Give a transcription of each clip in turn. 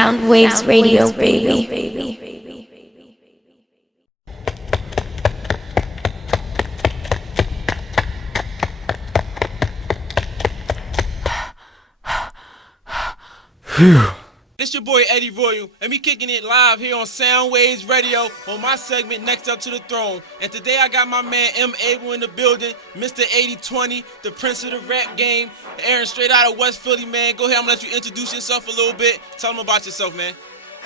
SOUNDWAVEZ Radio, baby. This your boy Eddie Royal, and me kicking it live here on SOUNDWAVEZ Radio on my segment Next Up to the Throne. And today I got my man M. Abel in the building, Mr. 8020, the prince of the rap game, airing straight out of West Philly, man. Go ahead, I'm gonna let you introduce yourself a little bit. Tell them about yourself, man.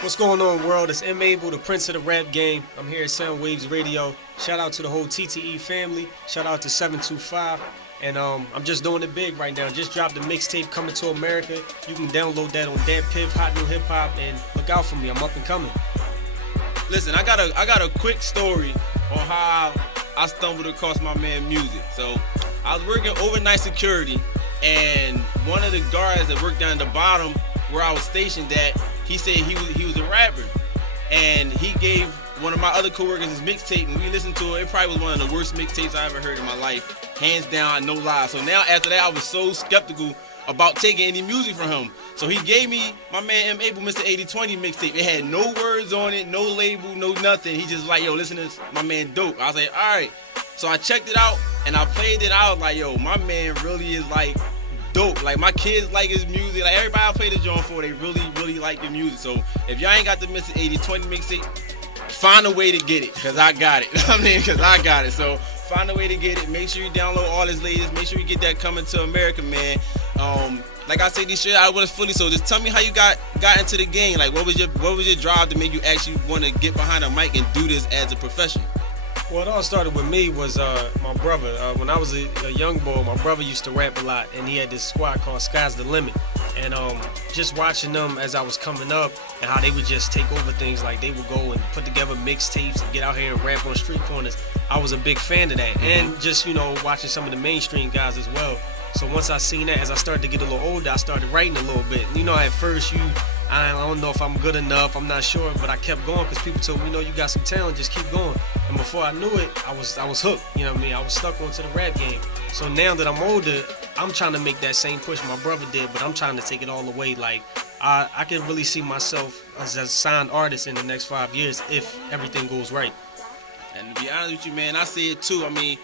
What's going on, world? It's M. Abel, the prince of the rap game. I'm here at SOUNDWAVEZ Radio. Shout out to the whole TTE family. Shout out to 725. And I'm just doing it big right now. Just dropped a mixtape, Coming to America. You can download that on Dat Piff, Hot New Hip Hop, and look out for me. I'm up and coming. Listen, I got a quick story on how I stumbled across my man music. So I was working overnight security, and one of the guards that worked down at the bottom where I was stationed at, he said he was a rapper, and he gave one of my other coworkers his mixtape, and we listened to it. It probably was one of the worst mixtapes I ever heard in my life. Hands down, no lie. So now after that, I was so skeptical about taking any music from him. So he gave me my man M. Abel, Mr. 8020 mixtape. It had no words on it, no label, no nothing. He just like, yo, listen to this, my man dope. I was like, all right. So I checked it out, and I played it. I was like, yo, my man really is like dope. Like, my kids like his music. Like, everybody I play the joint for, they really, really like the music. So if y'all ain't got the Mr. 8020 mixtape, find a way to get it, because I got it. Because I got it. So find a way to get it. Make sure you download all his latest. Make sure you get that Coming to America, man. Like I say, this shit I was fully. So just tell me how you got into the game. Like, what was your drive to make you actually want to get behind a mic and do this as a profession? Well, it all started with me was my brother. When I was a young boy, my brother used to rap a lot, and he had this squad called Sky's the Limit. And just watching them as I was coming up and how they would just take over things, like they would go and put together mixtapes and get out here and rap on street corners. I was a big fan of that. And just, watching some of the mainstream guys as well. So once I seen that, as I started to get a little older, I started writing a little bit. At first I don't know if I'm good enough, I'm not sure, but I kept going because people told me, you got some talent, just keep going. And before I knew it, I was hooked, I was stuck onto the rap game. So now that I'm older, I'm trying to make that same push my brother did, but I'm trying to take it all the way. Like, I can really see myself as a signed artist in the next 5 years if everything goes right. And to be honest with you, man, I say it too. I mean,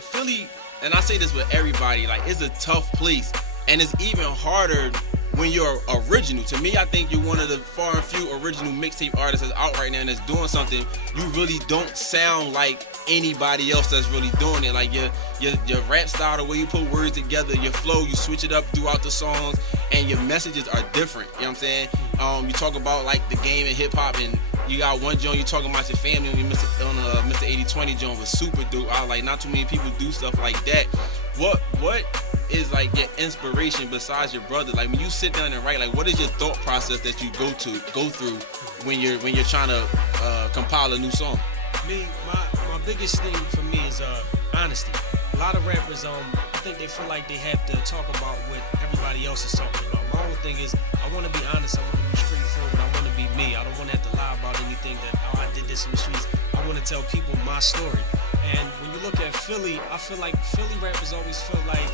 Philly, and I say this with everybody, like, it's a tough place, and it's even harder when you're original. To me, I think you're one of the far and few original mixtape artists that's out right now and that's doing something. You really don't sound like anybody else that's really doing it. Like, your rap style, the way you put words together, your flow, you switch it up throughout the songs, and your messages are different. You know what I'm saying? You talk about like the game and hip hop, and you got one joint you talking about your family on Mr. 8020 joint was super dope. I was like, not too many people do stuff like that. What is like your inspiration besides your brother? Like, when you sit down and write, like, what is your thought process that you go through when you're trying to compile a new song? My biggest thing for me is honesty. A lot of rappers, I think they feel like they have to talk about what everybody else is talking about. My whole thing is, I want to be honest, I want to be straightforward, I want to be me. I don't want to have to lie about anything that, I did this in the streets. I want to tell people my story. And when you look at Philly, I feel like Philly rappers always feel like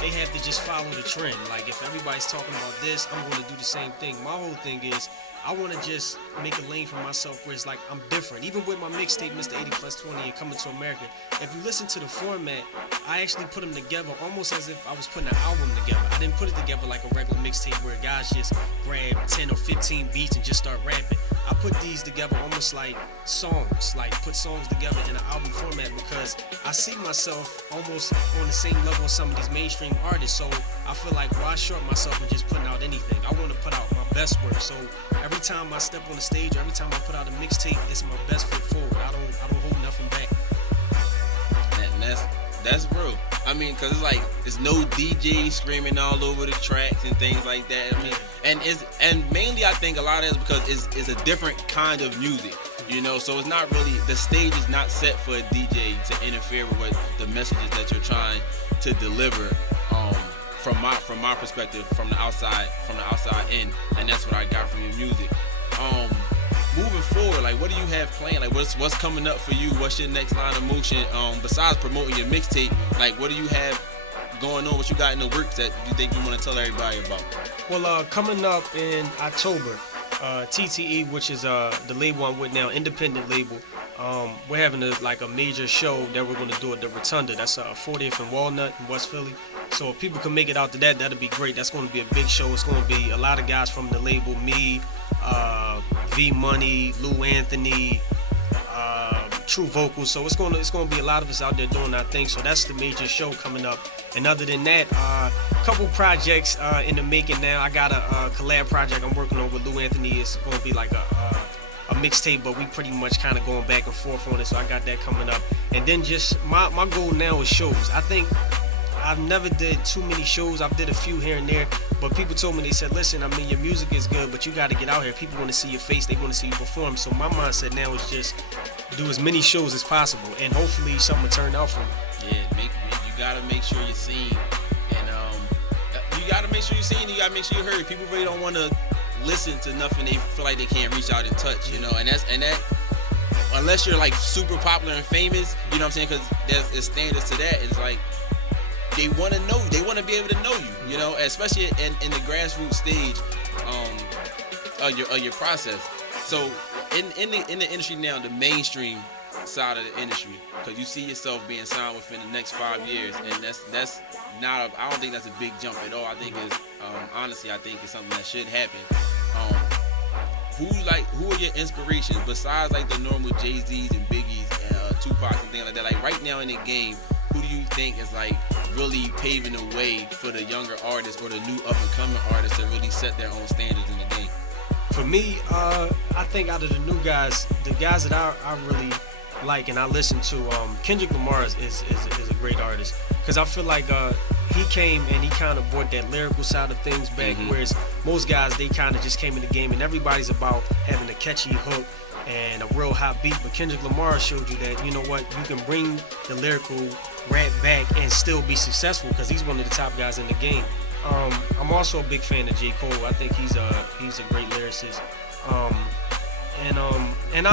they have to just follow the trend. Like, if everybody's talking about this, I'm going to do the same thing. My whole thing is, I want to just make a lane for myself where it's like I'm different. Even with my mixtape, Mr. 80+20 and Coming to America, if you listen to the format, I actually put them together almost as if I was putting an album together. I didn't put it together like a regular mixtape where guys just grab 10 or 15 beats and just start rapping. I put these together almost like songs, like put songs together in an album format, because I see myself almost on the same level as some of these mainstream artists. So I feel like, why short myself from just putting out anything? I want to put out my best work. So every time I step on the stage, every time I put out a mixtape, it's my best foot forward. I don't hold nothing back. And that's real. I mean, cause it's like, it's no DJ screaming all over the tracks and things like that. I mean, and mainly I think a lot of it is because it's a different kind of music, so it's not really, the stage is not set for a DJ to interfere with the messages that you're trying to deliver, from my perspective, from the outside in, and that's what I got from your music. Moving forward, like, what do you have planned? Like, what's coming up for you? What's your next line of motion? Besides promoting your mixtape, like, what do you have going on? What you got in the works that you think you want to tell everybody about? Well, coming up in October, TTE, which is the label I'm with now, independent label. We're having a major show that we're going to do at the Rotunda. That's 40th and Walnut in West Philly. So if people can make it out to that, that'd be great. That's going to be a big show. It's going to be a lot of guys from the label, me, V Money, Lou Anthony, True Vocals. So it's going to be a lot of us out there doing our thing. So that's the major show coming up. And other than that, a couple projects in the making now. I got a collab project I'm working on with Lou Anthony. It's going to be like a mixtape, but we pretty much kind of going back and forth on it. So I got that coming up. And then just my goal now is shows. I think I've never did too many shows. I've did a few here and there, but people told me, they said, listen, I mean, your music is good, but you got to get out here. People want to see your face. They want to see you perform. So my mindset now is just do as many shows as possible, and hopefully something will turn out for me. Yeah, you got to make sure you're seen. And you got to make sure you're seen. You got to make sure you're heard. People really don't want to listen to nothing they feel like they can't reach out and touch, you know, and that unless you're like super popular and famous, you know what I'm saying, because there's standards to that. It's like they want to know you, they want to be able to know you, you know, especially in the grassroots stage of your process. So in the industry now, the mainstream side of the industry, because you see yourself being signed within the next 5 years, and that's not I don't think that's a big jump at all. I think it's honestly, I think it's something that should happen. Who are your inspirations besides like the normal Jay-Z's and Biggie's and Tupac's and things like that? Like right now in the game, who do you think is like really paving the way for the younger artists or the new up and coming artists to really set their own standards in the game? For me, I think out of the new guys, the guys that I really like and I listen to, Kendrick Lamar is a great artist, because I feel like he came and he kind of brought that lyrical side of things back, whereas most guys, they kind of just came in the game and everybody's about having a catchy hook and a real hot beat. But Kendrick Lamar showed you that, you know what, you can bring the lyrical rap back and still be successful, because he's one of the top guys in the game. I'm also a big fan of J. Cole. I think he's a great lyricist. And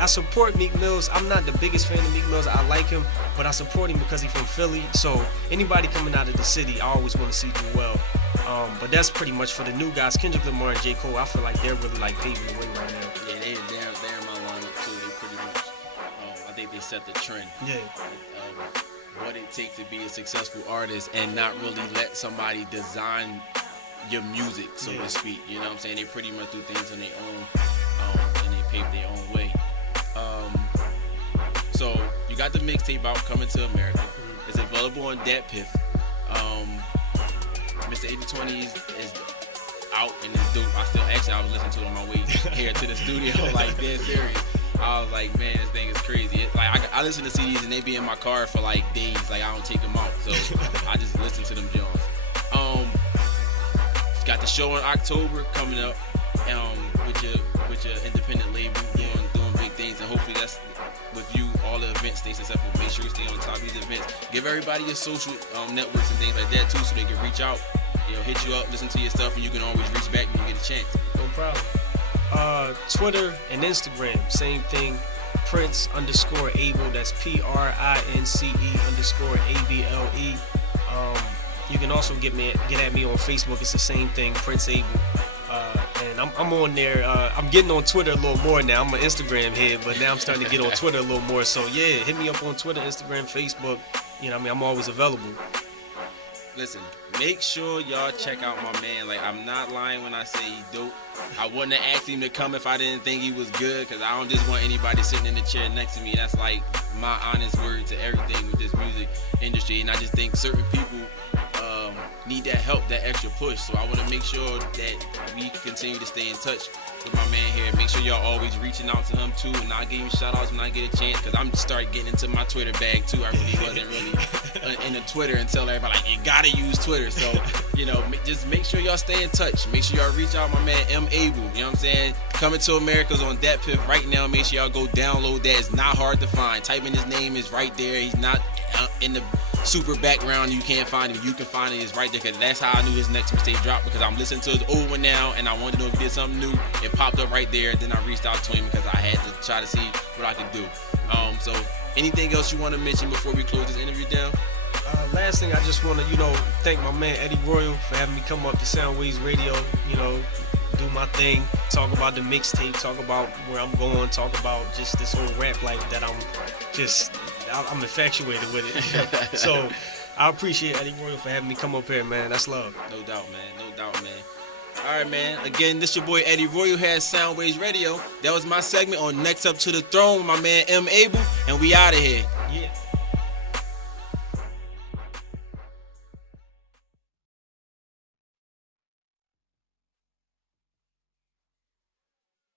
I support Meek Mills. I'm not the biggest fan of Meek Mills. I like him, but I support him because he's from Philly. So anybody coming out of the city, I always want to see do well. But that's pretty much for the new guys. Kendrick Lamar and J. Cole, I feel like they're really like paving the way right now. Yeah, they're in my lineup too. They pretty much, I think they set the trend. Yeah. What it takes to be a successful artist and not really let somebody design your music, so to speak. You know what I'm saying? They pretty much do things on their own, and they pave their own way. So you got the mixtape out, Coming to America. It's available on Dat Piff. Mr. 8020 is out and it's dope. I was listening to it on my way here to the studio, like dead serious. I was like, man, this thing is crazy. I listen to CDs and they be in my car for like days. Like I don't take them out, so I just listen to them Jones. Got the show in October coming up, with your independent label, doing big things, and hopefully that's with you. All the events stay successful. Make sure you stay on top of these events. Give everybody your social networks and things like that too, so they can reach out, hit you up, listen to your stuff, and you can always reach back when you get a chance. No problem. Twitter and Instagram, same thing. Prince_Able. That's PRINCE_ABLE. You can also get at me on Facebook. It's the same thing, Prince Able. And I'm on there. I'm getting on Twitter a little more now. I'm an Instagram head, but now I'm starting to get on Twitter a little more. So yeah, hit me up on Twitter, Instagram, Facebook. You know what I mean? I'm always available. Listen, make sure y'all check out my man. Like, I'm not lying when I say he dope. I wouldn't have asked him to come if I didn't think he was good, because I don't just want anybody sitting in the chair next to me. That's like my honest word to everything with this music industry. And I just think certain people need that help, that extra push. So I want to make sure that we continue to stay in touch with my man here. Make sure y'all always reaching out to him too, and I'll give him shout outs when I get a chance, because I'm starting getting into my Twitter bag too. I really wasn't really into Twitter until everybody like, you gotta use Twitter. So just make sure y'all stay in touch. Make sure y'all reach out my man M. Able. You know what I'm saying? Coming to America's on Dat Piff right now. Make sure y'all go download that. It's not hard to find. Type in his name, is right there. He's not in the super background. You can't find him. You can find it. It's right there, because that's how I knew his next mixtape dropped, because I'm listening to his old one now and I wanted to know if he did something new. It popped up right there. Then I reached out to him because I had to try to see what I could do. So anything else you want to mention before we close this interview down? last thing, I just want to, thank my man Eddie Royal for having me come up to SOUNDWAVEZ Radio, do my thing, talk about the mixtape, talk about where I'm going, talk about just this whole rap life that I'm infatuated with it. So I appreciate Eddie Royal for having me come up here, man. That's love. No doubt, man. No doubt, man. All right, man. Again, this your boy Eddie Royal here at SOUNDWAVEZ Radio. That was my segment on Next Up to the Throne with my man M. Abel, and we out of here. Yeah.